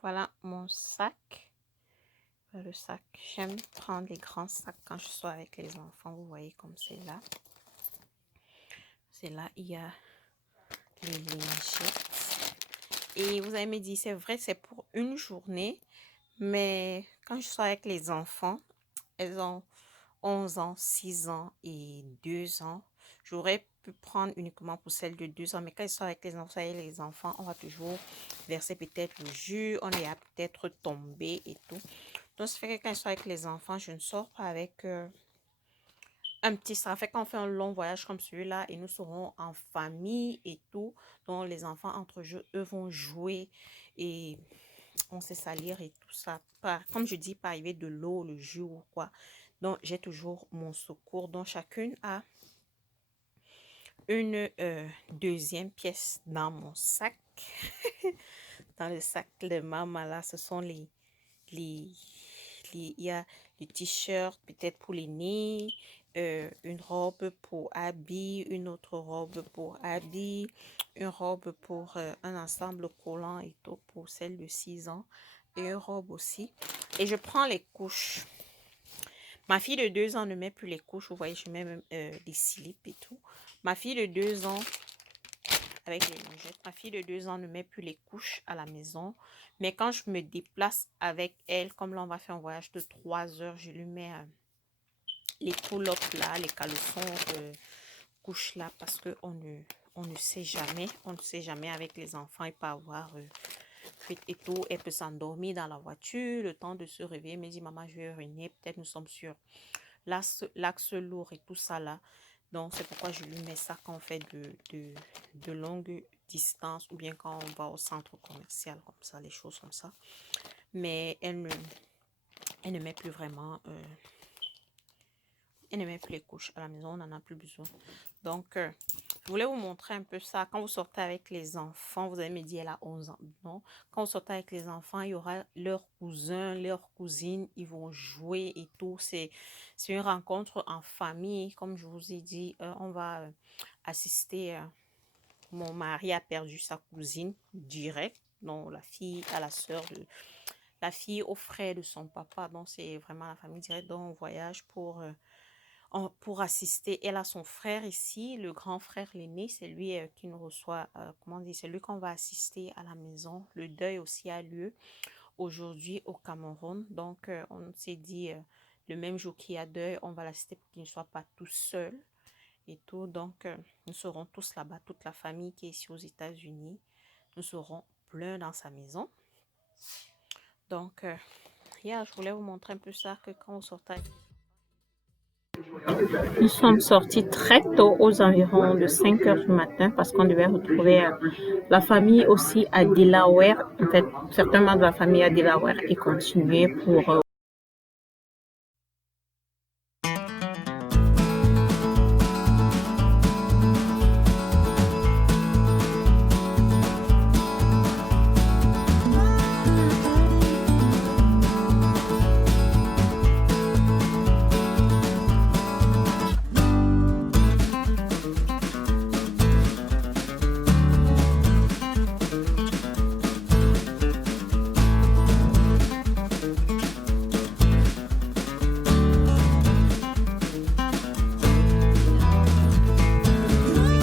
Voilà mon sac. Le sac, j'aime prendre les grands sacs quand je suis avec les enfants. Vous voyez comme c'est là. C'est là, il y a les lingettes. Et vous allez me dire, c'est vrai, c'est pour une journée. Mais quand je suis avec les enfants, elles ont 11 ans, 6 ans et 2 ans. J'aurais pu prendre uniquement pour celle de 2 ans. Mais quand je suis avec les enfants, on va toujours verser peut-être le jus. On est à peut-être tomber et tout. Donc, ça fait que quand je suis avec les enfants, je ne sors pas avec un petit sac. Ça fait qu'on fait un long voyage comme celui-là et nous serons en famille et tout. Donc, les enfants entre eux vont jouer et on sait salir et tout ça. Comme je dis, pas arriver de l'eau, le jus ou quoi. Donc, j'ai toujours mon secours. Donc, chacune a une deuxième pièce dans mon sac. Dans le sac de maman, là, ce sont les, il y a des t-shirts peut-être pour l'aîné, une robe pour habit, une autre robe pour habit, une robe pour un ensemble collant et tout pour celle de 6 ans et une robe aussi. Et je prends les couches. Ma fille de 2 ans ne met plus les couches. Vous voyez, je mets même des slips et tout. Ma fille de 2 ans avec les lingettes. Ma fille de 2 ans ne met plus les couches à la maison. Mais quand je me déplace avec elle, comme là, on va faire un voyage de 3 heures, je lui mets les pull-up là, les caleçons, couches là, parce qu'on ne sait jamais. On ne sait jamais avec les enfants. Il peut avoir fuite et tout. Elle peut s'endormir dans la voiture. Le temps de se réveiller, elle me dit, maman, je vais uriner. Peut-être nous sommes sur l'axe lourd et tout ça là. Donc, c'est pourquoi je lui mets ça quand on fait de longues distances ou bien quand on va au centre commercial, comme ça, les choses comme ça. Mais elle ne met plus vraiment, elle ne met plus les couches à la maison, on n'en a plus besoin. Donc, je voulais vous montrer un peu ça. Quand vous sortez avec les enfants, vous allez me dire, elle a 11 ans. Non, quand vous sortez avec les enfants, il y aura leurs cousins, leurs cousines, ils vont jouer et tout. C'est une rencontre en famille. Comme je vous ai dit, on va assister. Mon mari a perdu sa cousine direct. Donc, la fille à la sœur de... La fille au frère de son papa. Donc, c'est vraiment la famille directe. Donc, on voyage pour assister. Elle a son frère ici, le grand frère l'aîné, c'est lui qui nous reçoit, comment dire, c'est lui qu'on va assister à la maison. Le deuil aussi a lieu aujourd'hui au Cameroun. Donc, on s'est dit, le même jour qu'il y a deuil, on va l'assister pour qu'il ne soit pas tout seul et tout. Donc, nous serons tous là-bas, toute la famille qui est ici aux États-Unis. Nous serons plein dans sa maison. Donc, hier, je voulais vous montrer un peu ça, que quand on sortait... Nous sommes sortis très tôt, aux environs de 5 heures du matin, parce qu'on devait retrouver la famille aussi à Delaware, en fait, certainement de la famille à Delaware, et continuer pour...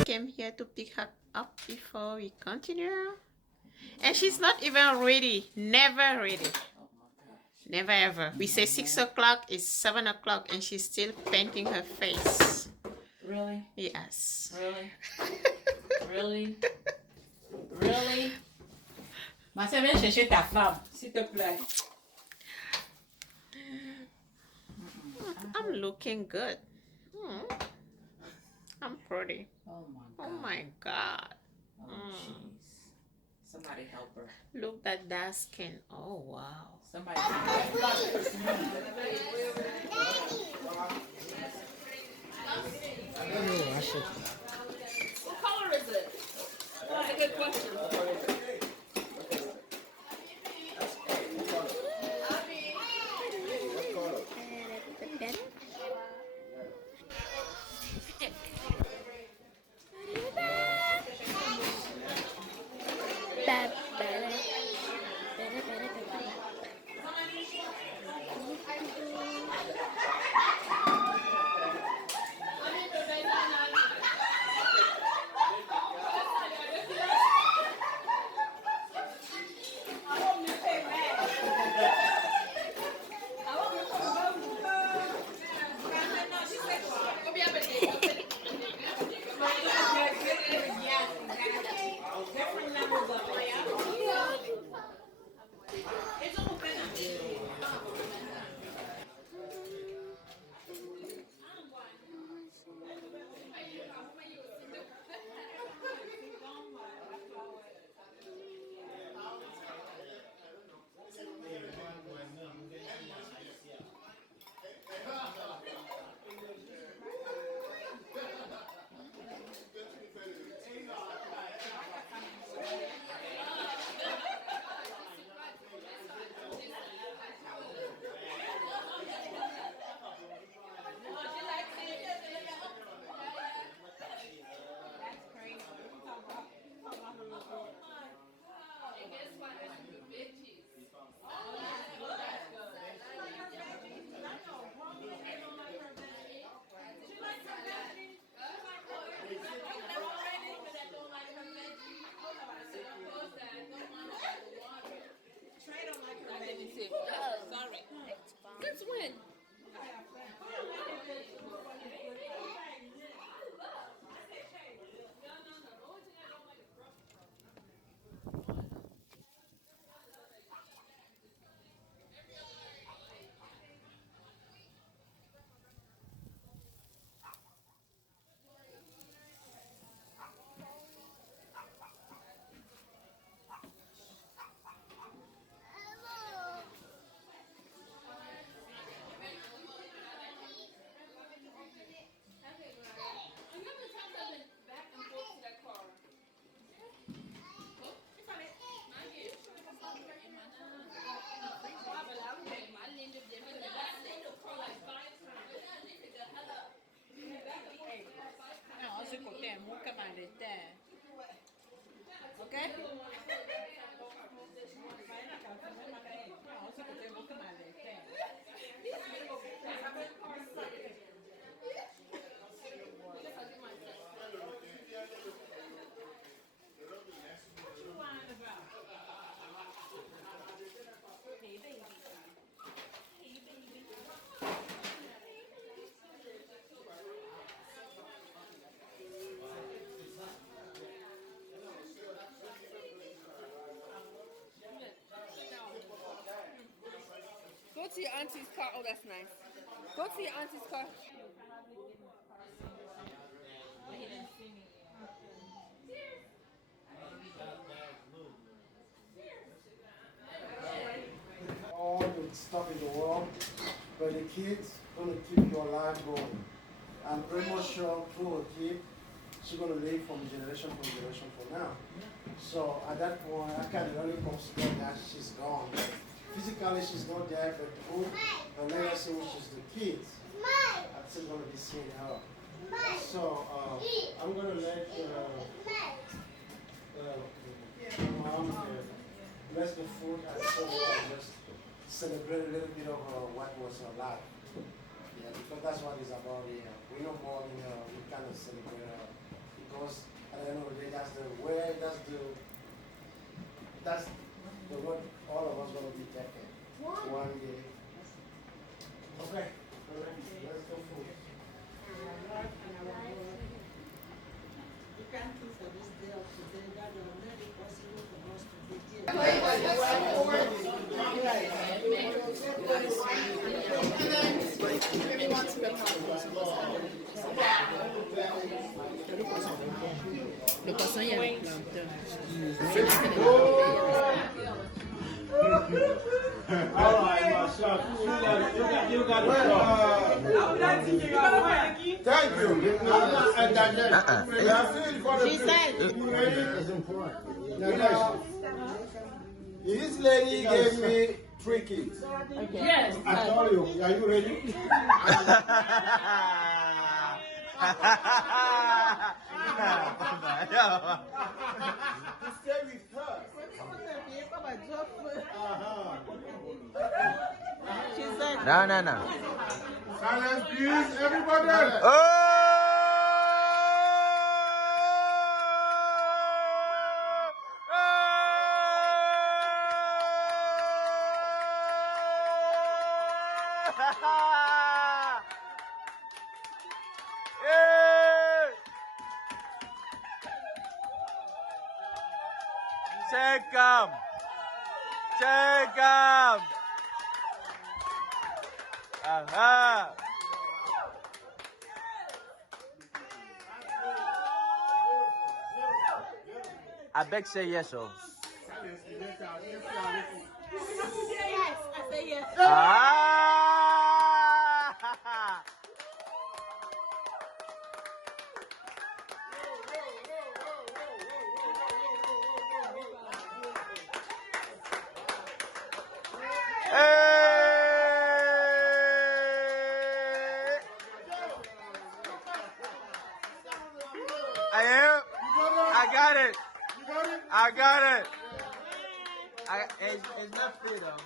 Came here to pick her up before we continue. And she's not even ready. Never ready. Never ever. We say 6 o'clock, it's 7 o'clock, and she's still painting her face. Really? Yes. Really? Really? Really? Ma soeur, viens chercher ta femme, s'il te plaît. I'm looking good. I'm pretty. Oh my God. Oh my God. Oh, jeez. Somebody help her. Look at that skin. Oh, wow. Somebody help her. What color is it? That's a good question. to your auntie's car. Oh, that's nice. Go to your auntie's car. All the stuff in the world, but the kids gonna keep your life going. I'm pretty much sure through a kid, she's gonna live from generation from now. So at that point, I can really consider that she's gone. Physically, she's not there, but through the legacy, which is the kids, I'm still gonna be seeing her. So I'm gonna let mom bless the food and so we can just celebrate a little bit of what was her life. Yeah, because that's what it's about here. We know more than we kind of celebrate her because at the end of the day, that's the way, that's the way all of us gonna be taken one day. Okay, let's go food. You can't do for this day or today, that will not be possible for us to be here. Le poisson, il y a le plantain. All right, my son. You got it. Thank you. She said, This lady gave me 3 kids. Yes. I told you. Are you ready? To stay with her. she said, No. Silence, please, everybody. Oh! Yeah! Check 'em. Aha. I beg say yes, oh. yes, I say yes. Ah! Hey! I am. I got it. It's not free though.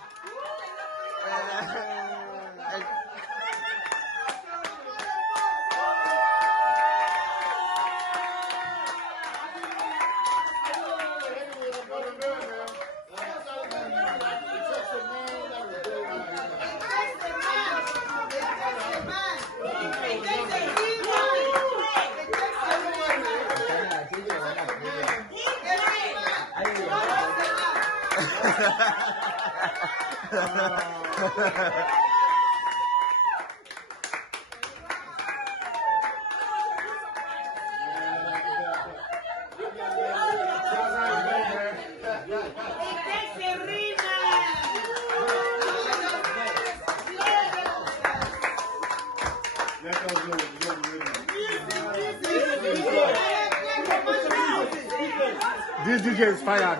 This DJ is fired.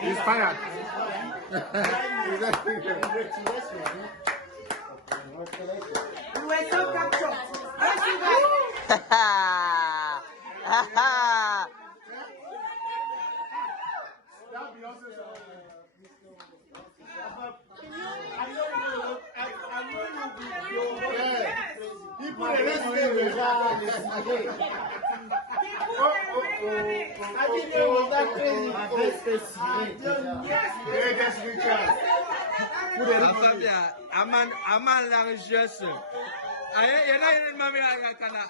He's fired. You were so captured. People are listening. I didn't know it was that crazy. Aman lang just. Ay, yan na yun mami kana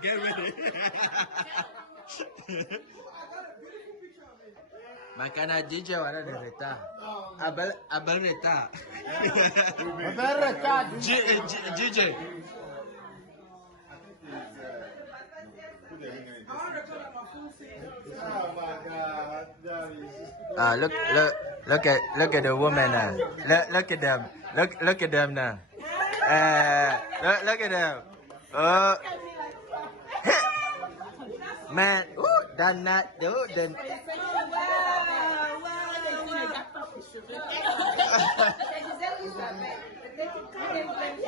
Get ready. Makana DJ wana de retard. Abel retard. DJ. Look at the woman now. Look at them. Look at them now. Look at them. Oh, man. Ooh, that not then.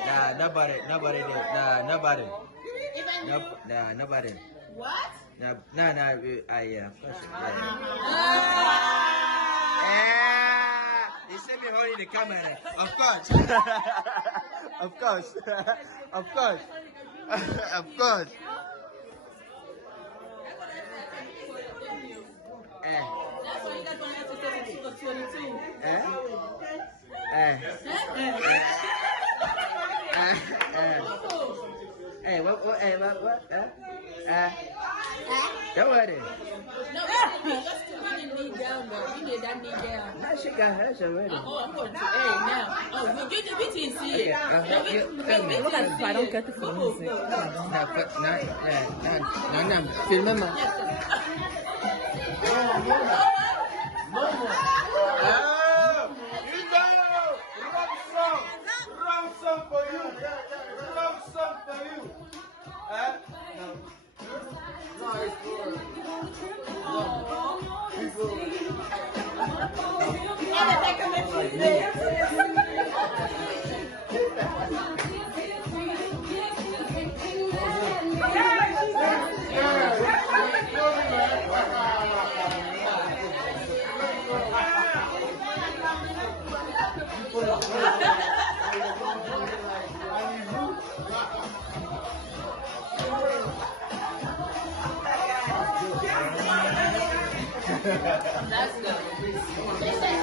Nah, nobody did. Nah, nobody. Nah, nobody. What? Nah, yeah, of course. He said me holding the camera. Of course. Of course. Of course. Of course. That's why you guys want to have to 22. What? Don't worry. No, just to bring the knee down, though. You need that knee down. Now she got hers already. Oh, I'm going to now. Oh, you get the bit in see it. Look at if I don't get it for music. No, film me. Wrong song for you. Wrong song for you. That's good.